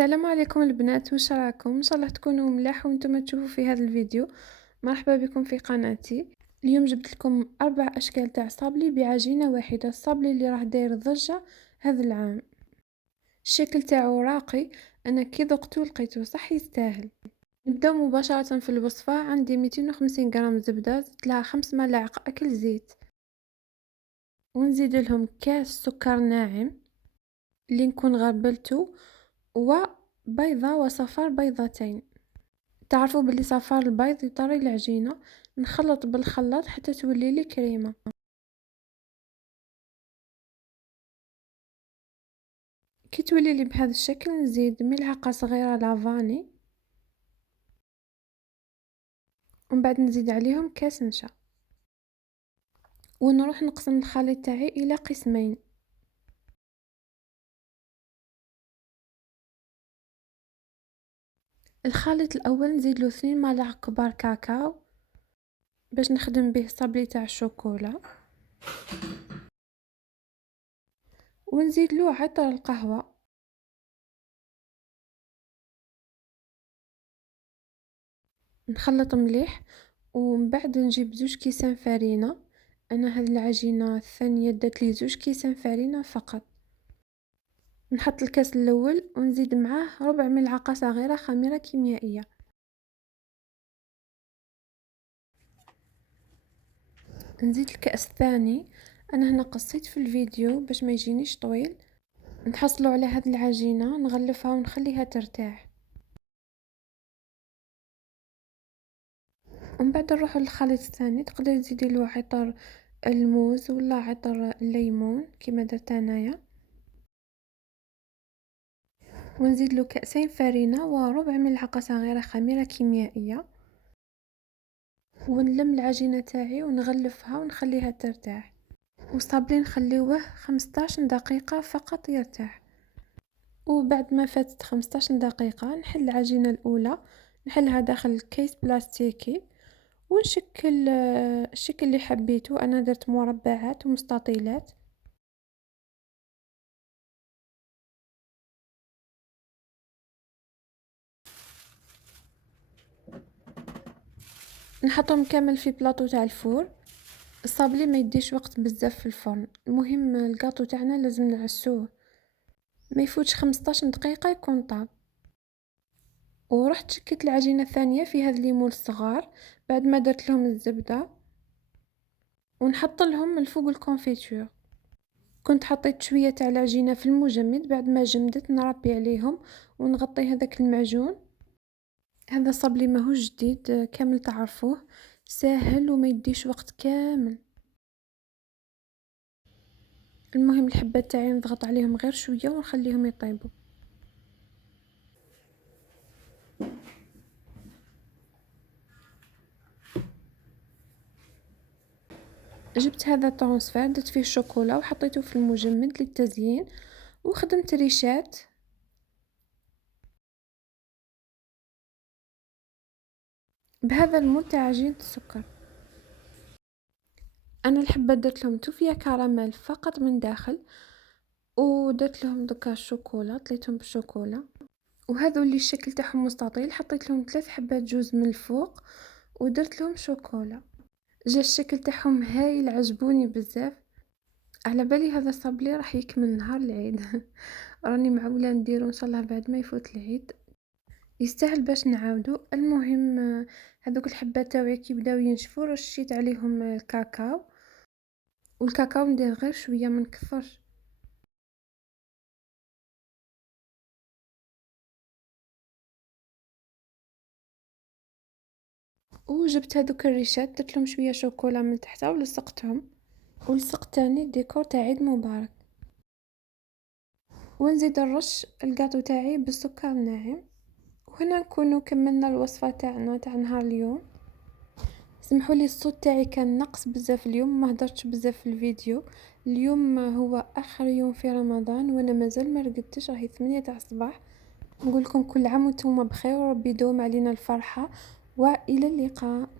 السلام عليكم البنات، واش راكم؟ ان شاء الله تكونوا ملاح وانتم تشوفوا في هذا الفيديو. مرحبا بكم في قناتي. اليوم جبت لكم 4 اشكال تاع صابلي بعجينه واحده، الصابلي اللي راه داير ضجه هذا العام. الشكل تاعو راقي، انا كي ذقته لقيته صح يستاهل. نبداو مباشره في الوصفه. عندي 250 غرام زبده، زدت لها 5 ملاعق اكل زيت، ونزيد لهم كاس سكر ناعم اللي نكون غربلته، وبيضة وصفار بيضتين. تعرفوا باللي صفار البيض يطري العجينة. نخلط بالخلاط حتى تولي لي كريمة. كي تولي لي بهذا الشكل نزيد ملعقة صغيرة لافاني، ومن بعد نزيد عليهم كاس نشا، ونروح نقسم الخليط تاعي الى قسمين. الخليط الاول نزيد له 2 ملاعق كبار كاكاو باش نخدم به صابلي تاع الشوكولا، ونزيد له عطر القهوة، نخلط مليح، ومن بعد نجيب 2 كيسان فرينة. انا هاد العجينة الثانية دات لي 2 كيسان فرينة فقط. نحط الكاس الاول ونزيد معاه ربع ملعقة صغيرة خميرة كيميائية. نزيد الكأس الثاني. انا هنا قصيت في الفيديو باش ما يجينيش طويل. نحصلوا على هاد العجينة نغلفها ونخليها ترتاح، ومن بعد نروح للخليط الثاني. تقدر تزيدي له عطر الموز ولا عطر الليمون كما درت انايا، ونزيد له كأسين فرينة وربع ملعقة صغيرة خميرة كيميائية، ونلم العجينة تاعي ونغلفها ونخليها ترتاح. وصابلي نخليوه 15 دقيقة فقط يرتاح. وبعد ما فاتت 15 دقيقة نحل العجينة الأولى، نحلها داخل كيس بلاستيكي، ونشكل الشكل اللي حبيته. أنا درت مربعات ومستطيلات. نحطهم كامل في بلاطو تاع الفور. الصابلي ما يديش وقت بزاف في الفرن. المهم الكاطو تاعنا لازم نعسوه ما يفوتش 15 دقيقة يكون طاب. ورحت شكيت العجينة الثانية في هذا الليمون الصغار بعد ما درت لهم الزبدة، ونحط لهم الفوق الكونفيتور. كنت حطيت شوية تاع العجينة في المجمد، بعد ما جمدت نربي عليهم ونغطي هذاك المعجون. هذا صابلي ماهوش جديد، كامل تعرفوه، ساهل وما يديش وقت كامل. المهم الحبات تاعي نضغط عليهم غير شوية ونخليهم يطيبوا. جبت هذا ترونسفير درت فيه الشوكولا وحطيته في المجمد للتزيين، وخدمت ريشات. بهذا المول تاع عجينة السكر. انا الحبات درت لهم توفيا كراميل فقط من داخل، ودرت لهم دوكا الشوكولا، طليتهم بالشوكولا. وهذو اللي الشكل تاعهم مستطيل حطيت لهم 3 حبات جوز من الفوق، ودرت لهم شوكولا. جا الشكل تاعهم هايل، عجبوني بزاف. على بالي هذا الصابلي راح يكمل نهار العيد. راني معوله نديرو ان شاء الله بعد ما يفوت العيد، يستاهل باش نعاودو. المهم هذوك الحبات تاوعي كي بداو ينشفوا رشيت عليهم الكاكاو، والكاكاو ندير غير شويه ما نكثرش. وجبت هذوك الريشات درت لهم شويه شوكولا من تحت ولصقتهم، ولصقت تاني ديكور تاع عيد مبارك. ونزيد نرش الكاطو تاعي بالسكر الناعم. وهنا نكونوا كملنا الوصفه تاعنا تاع نهار اليوم. سمحوا لي الصوت تاعي كان نقص بزاف اليوم، ما هدرتش بزاف في الفيديو. اليوم هو اخر يوم في رمضان وانا مازال ما رقدتش، راهي 8 تاع الصباح. نقول لكم كل عام وانتم بخير، وربي يدوم علينا الفرحه، والى اللقاء.